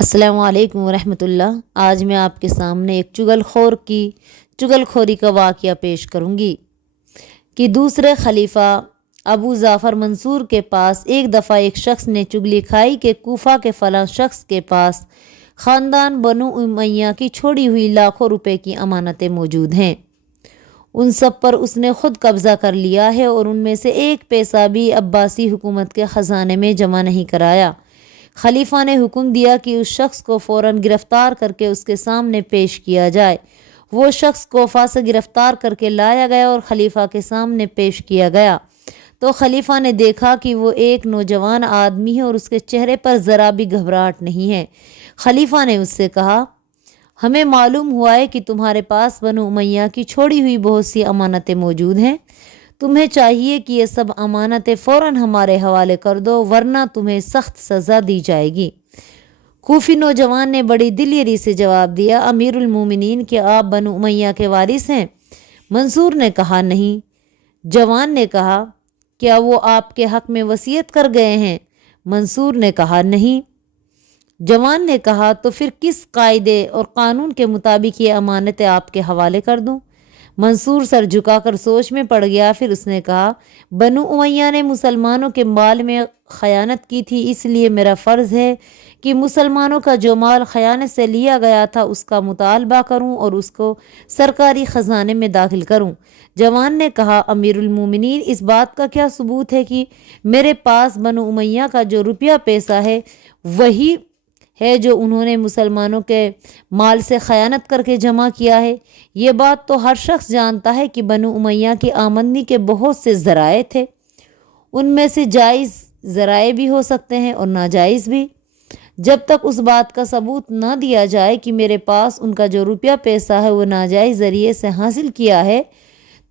السلام علیکم ورحمۃ اللہ۔ آج میں آپ کے سامنے ایک چغل خوری کا واقعہ پیش کروں گی کہ دوسرے خلیفہ ابو جعفر منصور کے پاس ایک دفعہ ایک شخص نے چغلی کھائی کہ کوفہ کے فلاں شخص کے پاس خاندان بنو امیہ کی چھوڑی ہوئی لاکھوں روپے کی امانتیں موجود ہیں، ان سب پر اس نے خود قبضہ کر لیا ہے اور ان میں سے ایک پیسہ بھی عباسی حکومت کے خزانے میں جمع نہیں کرایا۔ خلیفہ نے حکم دیا کہ اس شخص کو فوراً گرفتار کر کے اس کے سامنے پیش کیا جائے۔ وہ شخص کوفہ سے گرفتار کر کے لایا گیا اور خلیفہ کے سامنے پیش کیا گیا تو خلیفہ نے دیکھا کہ وہ ایک نوجوان آدمی ہے اور اس کے چہرے پر ذرا بھی گھبراہٹ نہیں ہے۔ خلیفہ نے اس سے کہا، ہمیں معلوم ہوا ہے کہ تمہارے پاس بنو امیہ کی چھوڑی ہوئی بہت سی امانتیں موجود ہیں، تمہیں چاہیے کہ یہ سب امانتیں فوراً ہمارے حوالے کر دو ورنہ تمہیں سخت سزا دی جائے گی۔ کوفی نوجوان نے بڑی دلیری سے جواب دیا، امیر المومنین، کیا آپ بنو امیہ کے وارث ہیں؟ منصور نے کہا، نہیں۔ جوان نے کہا، کیا وہ آپ کے حق میں وصیت کر گئے ہیں؟ منصور نے کہا، نہیں۔ جوان نے کہا، تو پھر کس قاعدے اور قانون کے مطابق یہ امانتیں آپ کے حوالے کر دوں؟ منصور سر جھکا کر سوچ میں پڑ گیا، پھر اس نے کہا، بنو امیہ نے مسلمانوں کے مال میں خیانت کی تھی، اس لیے میرا فرض ہے کہ مسلمانوں کا جو مال خیانت سے لیا گیا تھا اس کا مطالبہ کروں اور اس کو سرکاری خزانے میں داخل کروں۔ جوان نے کہا، امیر المومنین، اس بات کا کیا ثبوت ہے کہ میرے پاس بنو امیہ کا جو روپیہ پیسہ ہے وہی ہے جو انہوں نے مسلمانوں کے مال سے خیانت کر کے جمع کیا ہے؟ یہ بات تو ہر شخص جانتا ہے کہ بنو امیہ کی آمدنی کے بہت سے ذرائع تھے، ان میں سے جائز ذرائع بھی ہو سکتے ہیں اور ناجائز بھی۔ جب تک اس بات کا ثبوت نہ دیا جائے کہ میرے پاس ان کا جو روپیہ پیسہ ہے وہ ناجائز ذریعے سے حاصل کیا ہے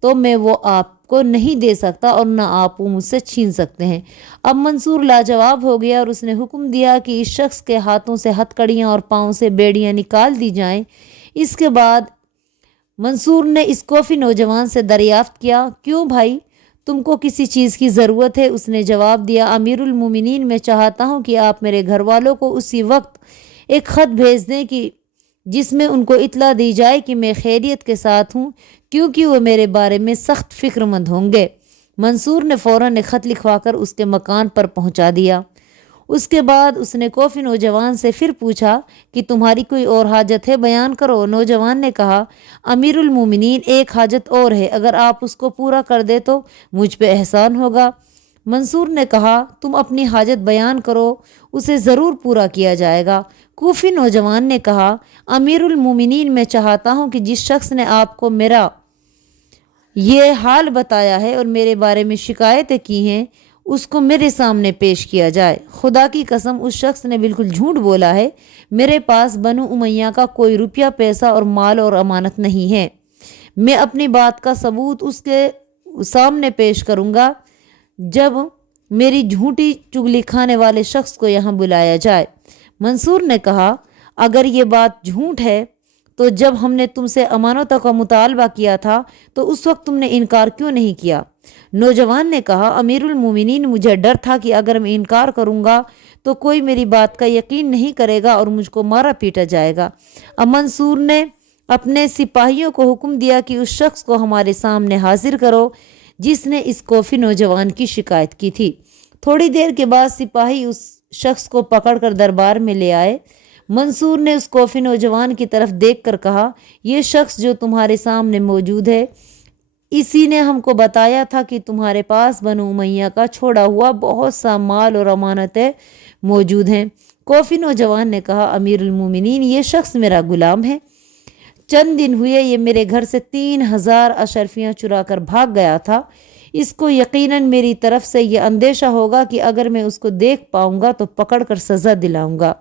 تو میں وہ آپ کو نہیں دے سکتا اور نہ آپ وہ مجھ سے چھین سکتے ہیں۔ اب منصور لاجواب ہو گیا اور اس نے حکم دیا کہ اس شخص کے ہاتھوں سے ہتھ کڑیاں اور پاؤں سے بیڑیاں نکال دی جائیں۔ اس کے بعد منصور نے اس کوفی نوجوان سے دریافت کیا، کیوں بھائی، تم کو کسی چیز کی ضرورت ہے؟ اس نے جواب دیا، امیر المومنین، میں چاہتا ہوں کہ آپ میرے گھر والوں کو اسی وقت ایک خط بھیج دیں کہ جس میں ان کو اطلاع دی جائے کہ میں خیریت کے ساتھ ہوں، کیونکہ وہ میرے بارے میں سخت فکر مند ہوں گے۔ منصور نے فوراً ایک خط لکھوا کر اس کے مکان پر پہنچا دیا۔ اس کے بعد اس نے کوفی نوجوان سے پھر پوچھا کہ تمہاری کوئی اور حاجت ہے؟ بیان کرو۔ نوجوان نے کہا، امیر المومنین، ایک حاجت اور ہے، اگر آپ اس کو پورا کر دے تو مجھ پہ احسان ہوگا۔ منصور نے کہا، تم اپنی حاجت بیان کرو، اسے ضرور پورا کیا جائے گا۔ کوفی نوجوان نے کہا، امیر المومنین، میں چاہتا ہوں کہ جس شخص نے آپ کو میرا یہ حال بتایا ہے اور میرے بارے میں شکایتیں کی ہیں اس کو میرے سامنے پیش کیا جائے۔ خدا کی قسم، اس شخص نے بالکل جھوٹ بولا ہے، میرے پاس بنو امیہ کا کوئی روپیہ پیسہ اور مال اور امانت نہیں ہے۔ میں اپنی بات کا ثبوت اس کے سامنے پیش کروں گا جب میری جھوٹی چغلی کھانے والے شخص کو یہاں بلایا جائے۔ منصور نے کہا، اگر یہ بات جھوٹ ہے تو جب ہم نے تم سے امانتوں کا مطالبہ کیا تھا تو اس وقت تم نے انکار کیوں نہیں کیا؟ نوجوان نے کہا، امیر المومنین، مجھے ڈر تھا کہ اگر میں انکار کروں گا تو کوئی میری بات کا یقین نہیں کرے گا اور مجھ کو مارا پیٹا جائے گا۔ اب منصور نے اپنے سپاہیوں کو حکم دیا کہ اس شخص کو ہمارے سامنے حاضر کرو جس نے اس کوفی نوجوان کی شکایت کی تھی۔ تھوڑی دیر کے بعد سپاہی اس شخص کو پکڑ کر دربار میں لے آئے۔ منصور نے اس کوفی نوجوان کی طرف دیکھ کر کہا، یہ شخص جو تمہارے سامنے موجود ہے اسی نے ہم کو بتایا تھا کہ تمہارے پاس بنو امیہ کا چھوڑا ہوا بہت سا مال اور امانتیں موجود ہیں۔ کوفی نوجوان نے کہا، امیر المومنین، یہ شخص میرا غلام ہے، چند دن ہوئے یہ میرے گھر سے 3000 اشرفیاں چرا کر بھاگ گیا تھا، اس کو یقیناً میری طرف سے یہ اندیشہ ہوگا کہ اگر میں اس کو دیکھ پاؤں گا تو پکڑ کر سزا دلاؤں گا،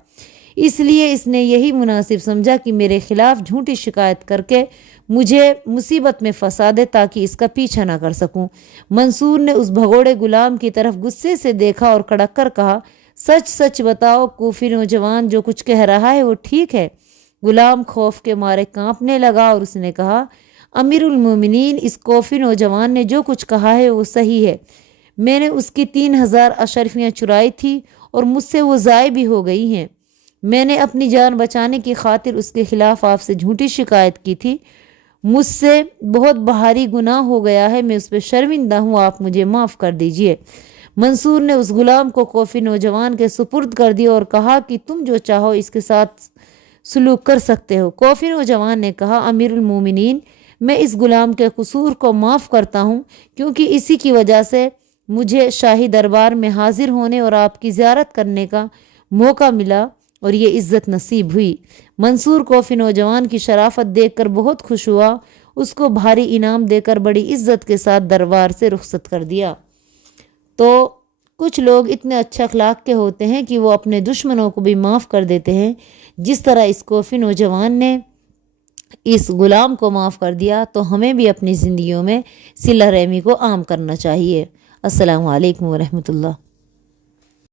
اس لیے اس نے یہی مناسب سمجھا کہ میرے خلاف جھوٹی شکایت کر کے مجھے مصیبت میں پھنسا دے تاکہ اس کا پیچھا نہ کر سکوں۔ منصور نے اس بھگوڑے غلام کی طرف غصے سے دیکھا اور کڑک کر کہا، سچ سچ بتاؤ کوفی نوجوان، جو کچھ کہہ رہا ہے وہ ٹھیک ہے؟ غلام خوف کے مارے کانپنے لگا اور اس نے کہا، امیر المومنین، اس کوفی نوجوان نے جو کچھ کہا ہے وہ صحیح ہے، میں نے اس کی 3000 اشرفیاں چرائی تھی اور مجھ سے وہ ضائع بھی ہو گئی ہیں۔ میں نے اپنی جان بچانے کی خاطر اس کے خلاف آپ سے جھوٹی شکایت کی تھی، مجھ سے بہت بھاری گناہ ہو گیا ہے، میں اس پہ شرمندہ ہوں، آپ مجھے معاف کر دیجئے۔ منصور نے اس غلام کو کوفی نوجوان کے سپرد کر دیا اور کہا کہ تم جو چاہو اس کے ساتھ سلوک کر سکتے ہو۔ کوفی نوجوان نے کہا، امیر المومنین، میں اس غلام کے قصور کو معاف کرتا ہوں، کیونکہ اسی کی وجہ سے مجھے شاہی دربار میں حاضر ہونے اور آپ کی زیارت کرنے کا موقع ملا اور یہ عزت نصیب ہوئی۔ منصور کوفی نوجوان کی شرافت دیکھ کر بہت خوش ہوا، اس کو بھاری انعام دے کر بڑی عزت کے ساتھ دربار سے رخصت کر دیا۔ تو کچھ لوگ اتنے اچھے اخلاق کے ہوتے ہیں کہ وہ اپنے دشمنوں کو بھی معاف کر دیتے ہیں، جس طرح اس کوفی نوجوان نے اس غلام کو معاف کر دیا، تو ہمیں بھی اپنی زندگیوں میں صلہ رحمی کو عام کرنا چاہیے۔ السلام علیکم ورحمۃ اللہ۔